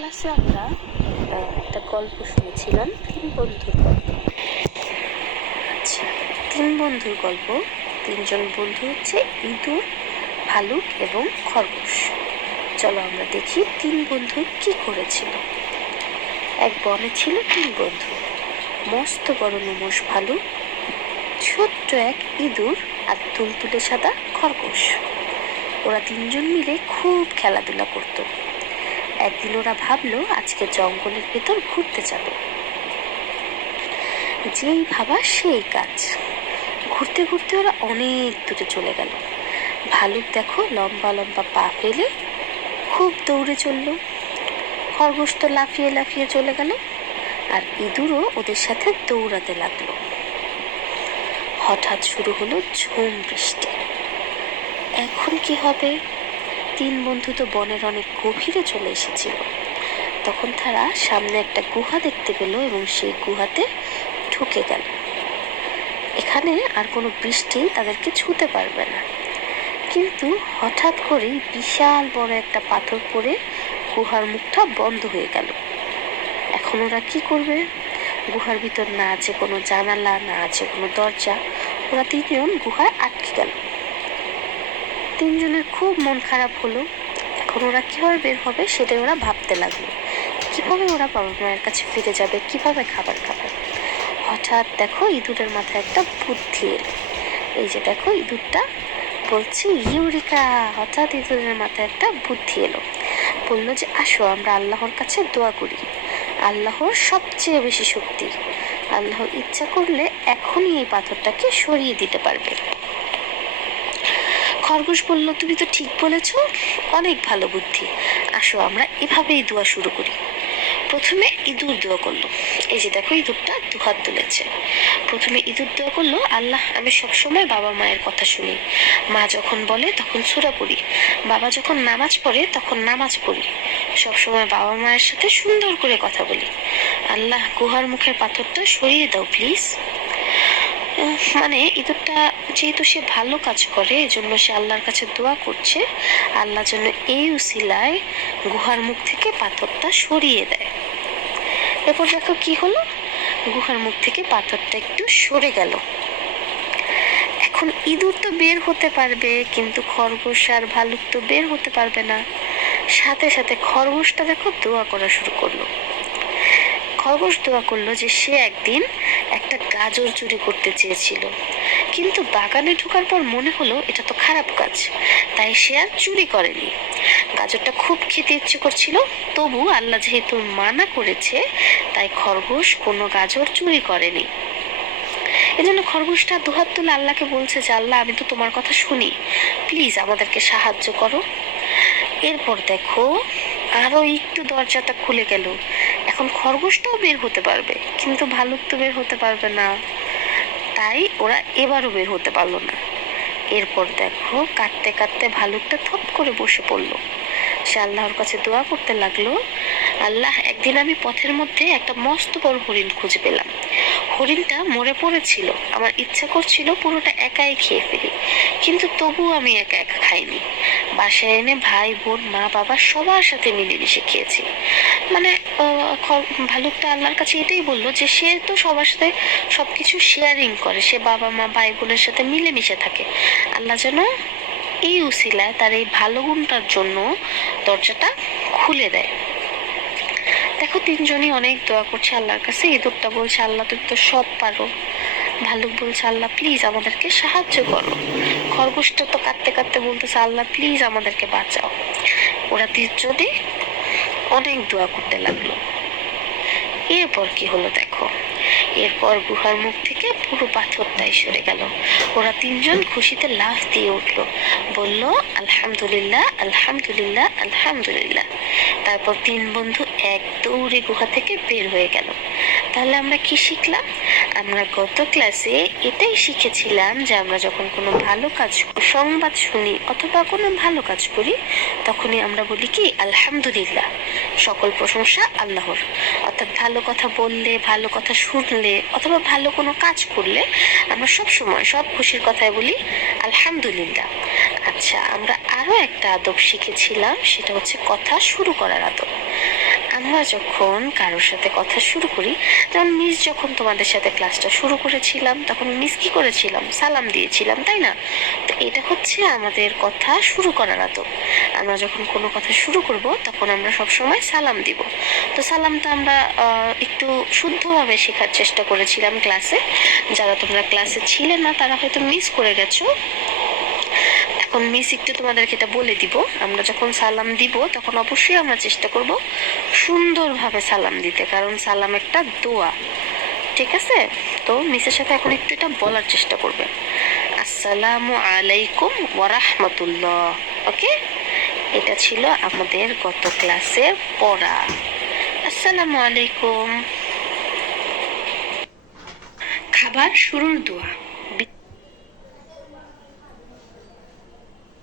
ক্লাসে আমরা একটা গল্প শুনেছিলাম, তিন বন্ধুর গল্প। আচ্ছা, তিন বন্ধুর গল্প। তিনজন বন্ধু হচ্ছে ইঁদুর, ভালুক এবং খরগোশ। চলো আমরা দেখি তিন বন্ধু কি করেছিল। এক বনে ছিল তিন বন্ধু, মস্ত বড় লোমশ ভালুক, ছোট্ট এক ইঁদুর আর তুলতুলে সাদা খরগোশ। ওরা তিনজন মিলে খুব খেলাধুলা করত। একদিন ওরা ভাবলো আজকে জঙ্গলের ভেতর ঘুরতে যাবে। যেই ভাবা সেই কাজ। ঘুরতে ঘুরতে ওরা অনেক দূরে চলে গেল। ভালুক দেখো লম্বা লম্বা পা ফেলে খুব দৌড়ে চলল। খরগোশ তো লাফিয়ে লাফিয়ে চলে গেল, আর ইঁদুরও ওদের সাথে দৌড়াতে লাগলো। হঠাৎ শুরু হলো ঝুম বৃষ্টি। এখন কি হবে? তিন বন্ধু তো বনের অনেক গভীরে চলে এসেছিল। তখন তারা সামনে একটা গুহা দেখতে পেল এবং সেই গুহাতে ঢুকে গেল। এখানে আর কোনো বৃষ্টি তাদেরকে ছুঁতে পারবে না। কিন্তু হঠাৎ করেই বিশাল বড় একটা পাথর পড়ে গুহার মুখটা বন্ধ হয়ে গেল। এখন ওরা কি করবে? গুহার ভিতর না আছে কোনো জানালা, না আছে কোনো দরজা। ওরা তিনজন গুহায় আটকে গেল। তিনজনের খুব মন খারাপ হলো। এখন ওরা কিভাবে বের হবে সেটাই ওরা ভাবতে লাগলো। কিভাবে ওরা বাবা মায়ের কাছে ফিরে যাবে, কিভাবে খাবার খাবে। হঠাৎ দেখো ইঁদুরের মাথায় একটা বুদ্ধি এলো। এই যে দেখো ইঁদুরটা বলছে ইউরিকা। হঠাৎ ইঁদুরের মাথায় একটা বুদ্ধি এলো। বললো যে আসো আমরা আল্লাহর কাছে দোয়া করি। আল্লাহর সবচেয়ে বেশি শক্তি। আল্লাহ ইচ্ছা করলে এখনই এই পাথরটাকে সরিয়ে দিতে পারবে। খরগোশ বলল তুমি তো ঠিক বলেছ, অনেক ভালো বুদ্ধি। আসো আমরা এভাবেই দোয়া শুরু করি। প্রথমে ইঁদুর দোয়া করলো। এই যে দেখো ইঁদুরটা দুহাত তুলেছে। প্রথমে ইঁদুর দোয়া করলো, আল্লাহ আমি সবসময় বাবা মায়ের কথা শুনি। মা যখন বলে তখন সূরা পড়ি, বাবা যখন নামাজ পড়ে তখন নামাজ পড়ি। সবসময় বাবা মায়ের সাথে সুন্দর করে কথা বলি। আল্লাহ গুহার মুখের পাথরটা সরিয়ে দাও প্লিজ। মানে ইঁদুরটা যেহেতু সে ভালো কাজ করে, এজন্য সে আল্লাহর কাছে দোয়া করছে আল্লাহ যেন এই উসিলায় গুহার মুখ থেকে পাথরটা সরিয়ে দেয়। এরপর দেখো কি হলো, গুহার মুখ থেকে পাথরটা একটু সরে গেল। এখন ইঁদুর তো বের হতে পারবে, কিন্তু খরগোশ আর ভালুক তো বের হতে পারবে না। সাথে সাথে খরগোশটা দেখো দোয়া করা শুরু করলো। খরগোশ দোয়া করলো যে সে একদিন একটা গাজর চুরি করতে চেয়েছিল, কিন্তু বাগানে ঢোকার পর মনে হলো এটা তো খারাপ কাজ, তাই সে আর চুরি করেনি। গাজরটা খুব খেতে ইচ্ছে করছিল, তবু আল্লাহ যেহেতু মানা করেছে তাই খরগোশ কোনো গাজর চুরি করেনি। এজন্য খরগোশটা দুহাত তুলে আল্লাহকে বলছে যে আল্লাহ আমি তো তোমার কথা শুনি, প্লিজ আমাদেরকে সাহায্য করো। এরপর দেখো আরো একটু দরজাটা খুলে গেল। এখন খরগোশটাও বের হতে পারবে, কিন্তু ভালুক তো বের হতে পারবে না, তাই ওরা এবারও বের হতে পারলো না। এরপর দেখো কাঁদতে কাঁদতে ভালুকটা থপ করে বসে পড়লো। সে আল্লাহর কাছে দোয়া করতে লাগলো, আল্লাহ একদিন আমি পথের মধ্যে একটা মস্ত বড় হরিণ খুঁজে পেলাম। হরিণটা মরে পড়েছিল, আমার ইচ্ছা করছিল পুরোটা একাই খেয়ে ফেলি, কিন্তু তবু আমি একা একা খাইনি। বাসায় এনে ভাই বোন মা বাবা সবার সাথে মিলেমিশে খেয়েছি। মানে ভালুকটা আল্লাহর কাছে এটাই বললো যে সে তো সবার সাথে সবকিছু শেয়ারিং করে, সে বাবা মা ভাই বোনের সাথে মিলেমিশে থাকে। আল্লাহ যেন এই উসিলায় তার এই ভালো গুণটার জন্য দরজাটা খুলে দেয়। দেখো তিনজনই অনেক দোয়া করছে আল্লাহর কাছে। ইঁদুরটা বলছে আল্লাহ তুমি তো সব পারো। ভালুক বলছে আল্লাহ প্লিজ আমাদেরকে সাহায্য করো। খরগোশটা তো কাঁদতে কাঁদতে বলতেছে আল্লাহ প্লিজ আমাদেরকে বাঁচাও। ওরা তিনজনই অনেক দোয়া করতে লাগলো। এরপর কি হলো দেখো, এরপর গুহার মুখ থেকে পুরো পাথরটাই সরে গেল। ওরা তিনজন খুশিতে লাফ দিয়ে উঠলো, বলল আলহামদুলিল্লাহ আলহামদুলিল্লাহ আলহামদুলিল্লাহ। তারপর তিন বন্ধু এক দৌড়ে গুহা থেকে বের হয়ে গেল। তাহলে আমরা কি শিখলাম? আমরা গত ক্লাসে এটাই শিখেছিলাম যে আমরা যখন কোনো ভালো কাজ সংবাদ শুনি অথবা কোনো ভালো কাজ করি তখনই আমরা বলি কি আলহামদুলিল্লাহ, সকল প্রশংসা আল্লাহর। অর্থাৎ ভালো কথা বললে, ভালো কথা শুনলে অথবা ভালো কোনো কাজ করলে আমরা সব সময় সব খুশির কথায় বলি আলহামদুলিল্লাহ। আচ্ছা, আমরা আরো একটা আদব শিখেছিলাম, সেটা হচ্ছে কথা শুরু করার আদব। আমরা যখন কারোর সাথে কথা শুরু করি, যেমন মিস যখন তোমাদের সাথে ক্লাসটা শুরু করেছিলাম তখন মিস কি করেছিলাম, সালাম দিয়েছিলাম, তাই না? তো এটা হচ্ছে আমাদের কথা শুরু করার আদব। আমরা যখন কোনো কথা শুরু করব তখন আমরা সব সময় সালাম দিব। তো সালামটা আমরা একটু শুদ্ধভাবে শেখার চেষ্টা করেছিলাম ক্লাসে। যারা তোমরা ক্লাসে ছিলে না তারা হয়তো মিস করে গেছো। এখন মিস একটু তোমাদেরকে এটা বলে দিব। আমরা যখন সালাম দিব তখন অবশ্যই আমরা চেষ্টা করব সুন্দরভাবে সালাম দিতে, কারণ সালাম একটা দোয়া। ঠিক আছে? তো মিসের সাথে এখন একটু এটা বলার চেষ্টা করবে, আসসালামু আলাইকুম ওয়া রাহমাতুল্লাহ। ওকে, এটা ছিল আমাদের গত ক্লাসের পড়া। আসসালামু আলাইকুম। খাবার শুরুর দোয়া।